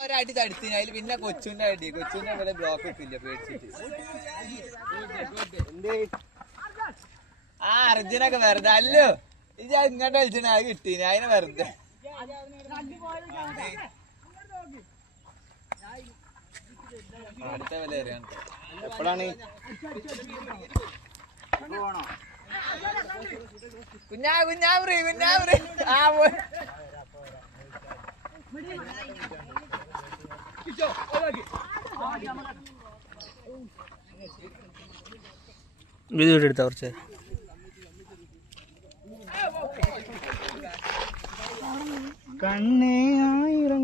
ഒരടി തടുത്തിന് അതിൽ പിന്നെ കൊച്ചുന്റെ അടി കൊച്ചുന്റെ പോലെ ബ്ലോക്ക് ഇട്ടില്ല പേടിച്ചിട്ട് ആ അർജുനൊക്കെ വെറുതെ അല്ലോ ഇത് ഇങ്ങോട്ട് കളിച്ചിട്ട് അത് കിട്ടീന് അതിനെ വെറുതെ അടുത്ത വില അറിയാൻ എപ്പോഴാണ് കുഞ്ഞാവറി ആ വീഡിയോ എടുത്താ കുറച്ച് കണ്ണേ ആയിരം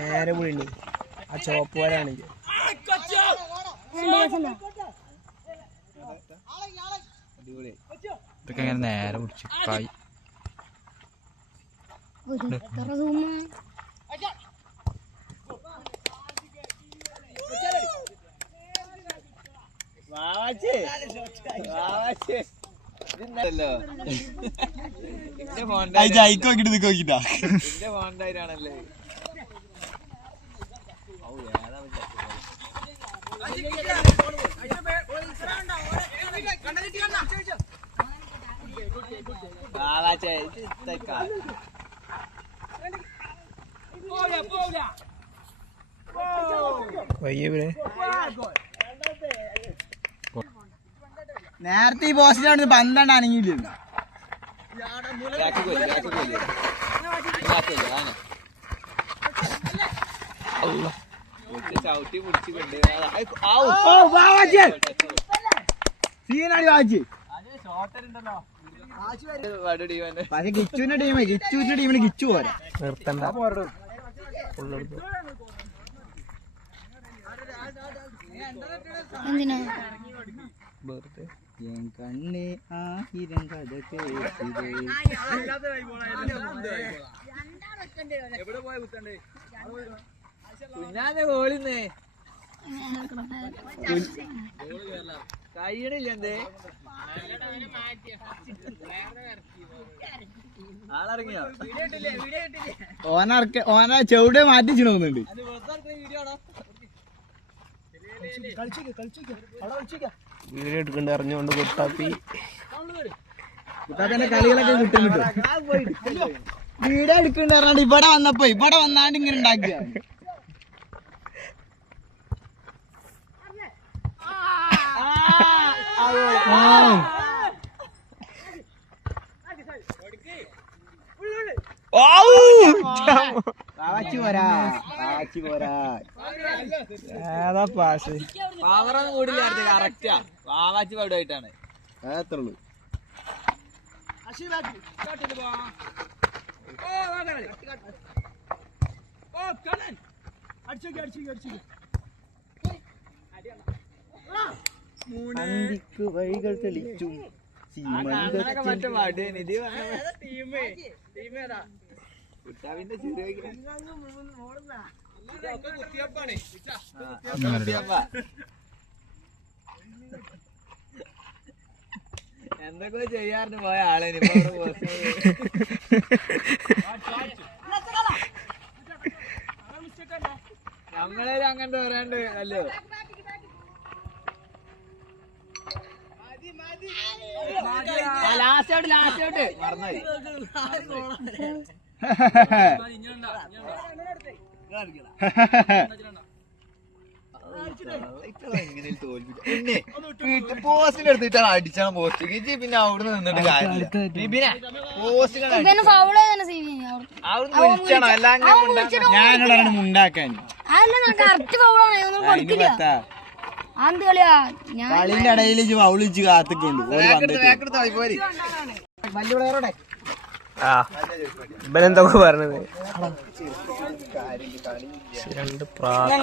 നേരെ പോയി ആ ചോപ്പ് പോരാണെങ്കിൽ ഇതൊക്കെ ഇങ്ങനെ നേരെ പിടിച്ചു കായ് ഫോണ്ടായിട്ടാണല്ലേ നേരത്തെ ഈ പോസ്റ്റിലാണ് പന്ത്രണ്ട് അനങ്ങിയില്ല ചവിട്ടി പിടിച്ചുകൊണ്ട് പക്ഷെ കിച്ചുവിന്റെ ടീമിന് കിച്ചു പോരാ നിർത്തണ്ട കണ്ണേ ആയിരം കഥ കുഞ്ഞാന്റെ ഗോളിന്നേ കയ്യണില്ല എന്തേ ആളിറങ്ങിയോ ഓന ചെവിടെ മാറ്റിച്ചു തോന്നുന്നുണ്ട് വീഡിയോ എടുക്കണ്ട് അറിഞ്ഞുകൊണ്ട് കുട്ടാപ്പി കളികളൊക്കെ കിട്ടുന്നുണ്ട് വീഡിയോ എടുക്കണ്ട് പറഞ്ഞാണ്ട് ഇവിടെ വന്നാണ്ട് ഇങ്ങനെ ഉണ്ടാക്കുക ഏതാ പാസ് പവറൊന്നും കൂടില്ലായിരുന്നു കറക്റ്റാ വാവാച്ചി പവിടായിട്ടാണ് അത്രയുള്ളൂ അന്തിക്ക് വഴികൾ തെളിച്ചും മറ്റേ പാട്ട് കുട്ടാവിന്റെ എന്തൊക്കെ ചെയ്യാറുണ്ട് പോയ ആളെ നമ്മളെ അങ്ങനത്തെ വരാണ്ട് അല്ലോ ലാസ്റ്റ് ഔട്ട് മറന്നുപോയി പോസ്റ്റിൽ എടുത്തിട്ടാണ് അടിച്ചാണ് പോസ്റ്റ് പിന്നെ അവിടെ നിന്നിട്ട് കാര്യമില്ല ഞാനോടാണ് മുണ്ടാക്കാൻ കളിന്റെ ഇടയിൽ വൗളിച്ച് കാത്തിക്കുണ്ട് ഇവനെന്തൊക്കെ പറഞ്ഞത് രണ്ട് പ്രാക്ക